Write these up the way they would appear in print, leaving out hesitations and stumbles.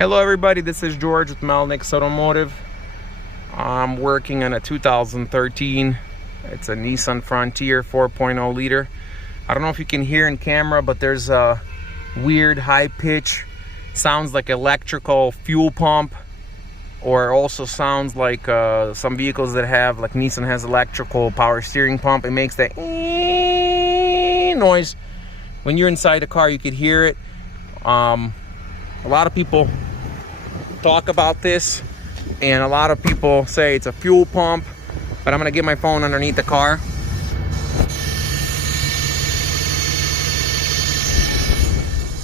Hello everybody, this is George with Melnick's Automotive. I'm working on a 2013, it's a Nissan Frontier 4.0 liter. I don't know if you can hear in camera, but there's a weird high pitch, sounds like electrical fuel pump, or also sounds like some vehicles that have, like Nissan has electrical power steering pump. It makes that noise. When you're inside the car, you could hear it. A lot of people talk about this, and a lot of people say it's a fuel pump, but I'm gonna get my phone underneath the car.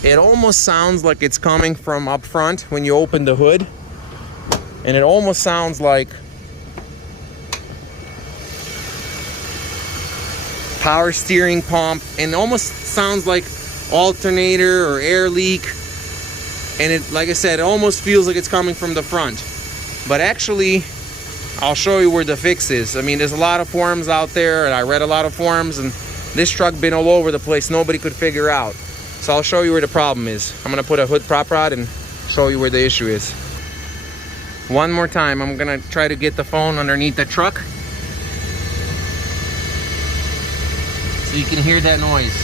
It almost sounds like it's coming from up front when you open the hood, and it almost sounds like power steering pump, and it almost sounds like alternator or air leak. And it, like I said, it almost feels like it's coming from the front. But actually, I'll show you where the fix is. I mean, there's a lot of forums out there, and I read a lot of forums, and this truck been all over the place. Nobody could figure out. So I'll show you where the problem is. I'm gonna put a hood prop rod and show you where the issue is. One more time, I'm gonna try to get the phone underneath the truck so you can hear that noise.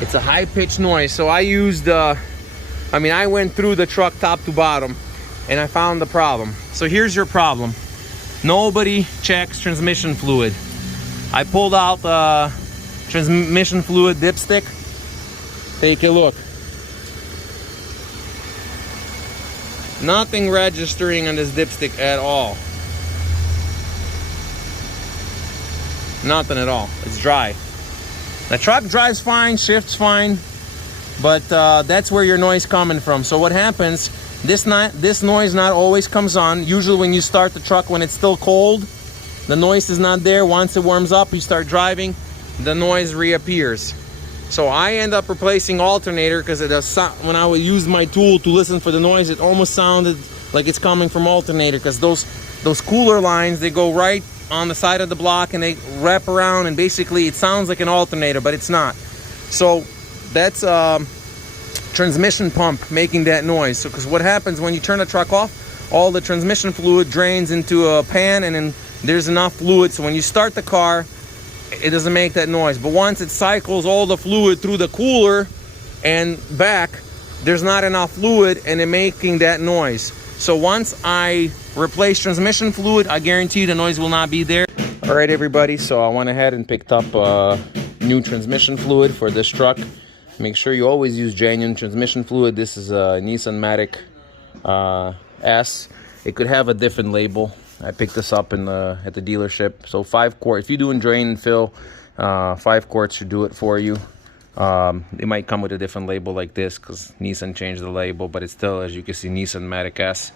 It's a high-pitched noise. So I used, I went through the truck top to bottom, and I found the problem. So here's your problem. Nobody checks transmission fluid. I pulled out the transmission fluid dipstick. Take a look. Nothing registering on this dipstick at all. Nothing at all. It's dry. The truck drives fine, shifts fine, but that's where your noise coming from. So what happens, this noise not always comes on. Usually when you start the truck when it's still cold, the noise is not there. Once it warms up, you start driving, the noise reappears. So I end up replacing alternator because when I would use my tool to listen for the noise, it almost sounded like it's coming from alternator, because those cooler lines, they go right on the side of the block and they wrap around, and basically it sounds like an alternator, but it's not. So that's transmission pump making that noise. So because what happens when you turn the truck off, all the transmission fluid drains into a pan, and then there's enough fluid, so when you start the car it doesn't make that noise. But once it cycles all the fluid through the cooler and back, there's not enough fluid, and it's making that noise. So once I replace transmission fluid, I guarantee the noise will not be there. All right, everybody, so I went ahead and picked up new transmission fluid for this truck. Make sure you always use genuine transmission fluid. This is a Nissan Matic S. It could have a different label. I picked this up at the dealership. So 5 quarts. If you're doing drain and fill, 5 quarts should do it for you. It might come with a different label like this because Nissan changed the label, but it's still, as you can see, Nissan Matic S.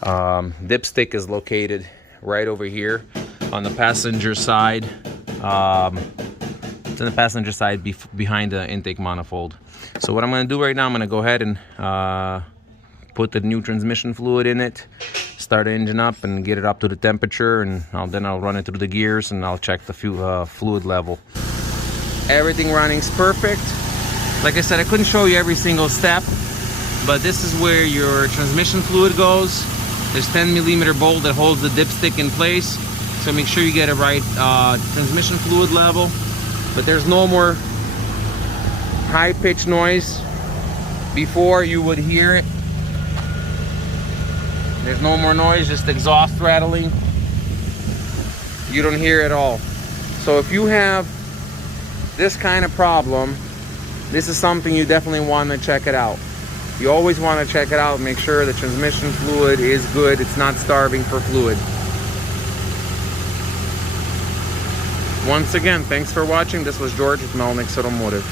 Dipstick is located right over here on the passenger side. It's on the passenger side behind the intake manifold. So what I'm going to do right now, I'm going to go ahead and put the new transmission fluid in it, start the engine up and get it up to the temperature, and then I'll run it through the gears and I'll check the fluid level. Everything running's perfect. Like I said, I couldn't show you every single step, but this is where your transmission fluid goes. There's 10mm bolt that holds the dipstick in place, so make sure you get it right transmission fluid level. But there's no more high-pitched noise. Before you would hear it. There's no more noise, just exhaust rattling. You don't hear it at all. So if you have this kind of problem, this is something you definitely want to check it out. You always want to check it out, make sure the transmission fluid is good, it's not starving for fluid. Once again, thanks for watching. This was George with Melnick's Automotive.